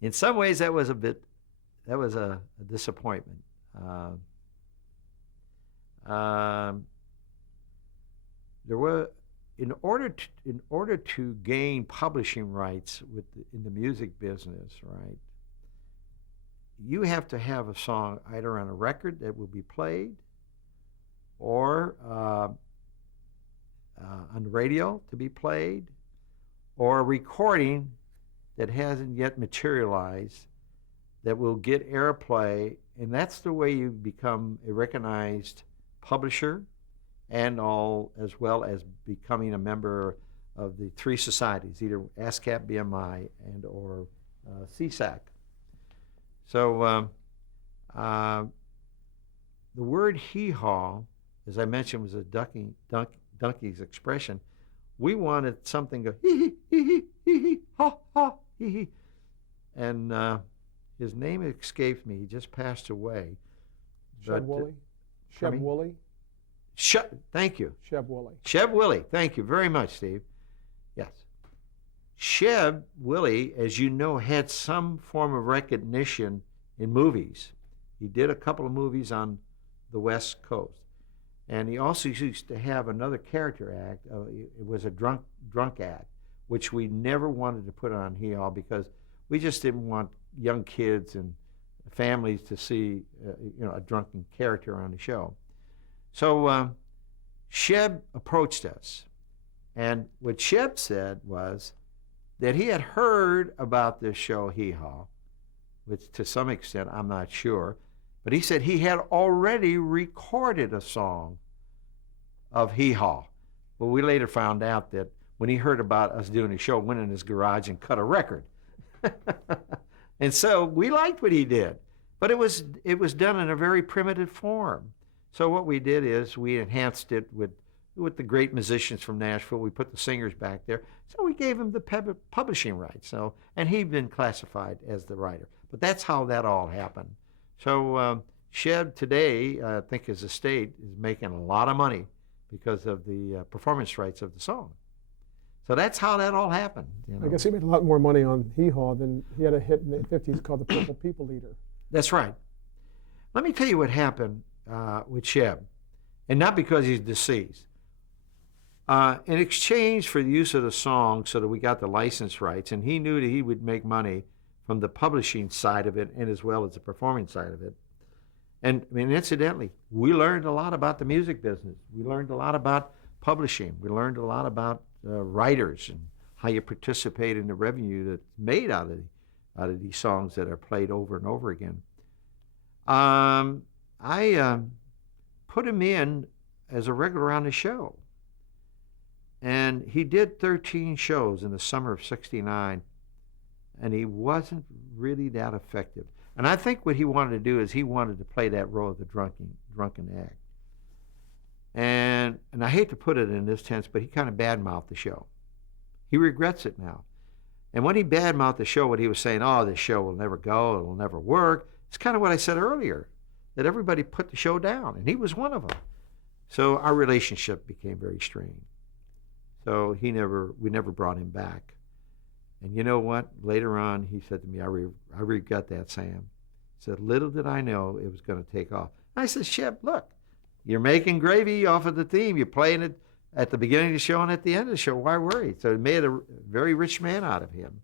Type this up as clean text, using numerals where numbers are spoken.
In some ways, that was a disappointment. Um, there were, in order to gain publishing rights in the music business, right? You have to have a song either on a record that will be played, or on the radio to be played, or a recording that hasn't yet materialized that will get airplay, and that's the way you become a recognized publisher, and all as well as becoming a member of the three societies, either ASCAP, BMI, and or CSAC. So the word hee haw, as I mentioned, was a donkey's expression. We wanted something to hee hee hee hee hee ha ha hee hee, and his name escapes me. He just passed away. Sheb Wooley. Sheb Wooley. Thank you. Sheb Wooley. Sheb Wooley. Thank you very much, Steve. Yes. Sheb Wooley, as you know, had some form of recognition in movies. He did a couple of movies on the West Coast. And he also used to have another character act. It was a drunk act, which we never wanted to put on Hee Haw because we just didn't want young kids and families to see a drunken character on the show. So Sheb approached us. And what Sheb said was that he had heard about this show, Hee Haw, which to some extent I'm not sure, but he said he had already recorded a song of Hee Haw. Well, we later found out that when he heard about us doing a show, went in his garage and cut a record. And so we liked what he did, but it was done in a very primitive form. So what we did is we enhanced it with the great musicians from Nashville. We put the singers back there. So we gave him the publishing rights. So, and he'd been classified as the writer. But that's how that all happened. So Sheb today, I think his estate is making a lot of money because of the performance rights of the song. So that's how that all happened. I guess he made a lot more money on Hee Haw than he had a hit in the 50s called The Purple People Eater. That's right. Let me tell you what happened with Sheb, and not because he's deceased. In exchange for the use of the song so that we got the license rights, and he knew that he would make money from the publishing side of it and as well as the performing side of it. And I mean, incidentally, we learned a lot about the music business. We learned a lot about publishing. We learned a lot about writers and how you participate in the revenue that's made out of these songs that are played over and over again. I put him in as a regular on the show. And he did 13 shows in the summer of '69, and he wasn't really that effective. And I think what he wanted to do is he wanted to play that role of the drunken act. And I hate to put it in this tense, but he kind of badmouthed the show. He regrets it now. And when he badmouthed the show, what he was saying, oh, this show will never go, it will never work, it's kind of what I said earlier, that everybody put the show down, and he was one of them. So our relationship became very strained. So we never brought him back. And you know what? Later on, he said to me, I regret that, Sam. He said, little did I know it was going to take off. I said, Shep, look, you're making gravy off of the theme. You're playing it at the beginning of the show and at the end of the show. Why worry? So it made a very rich man out of him.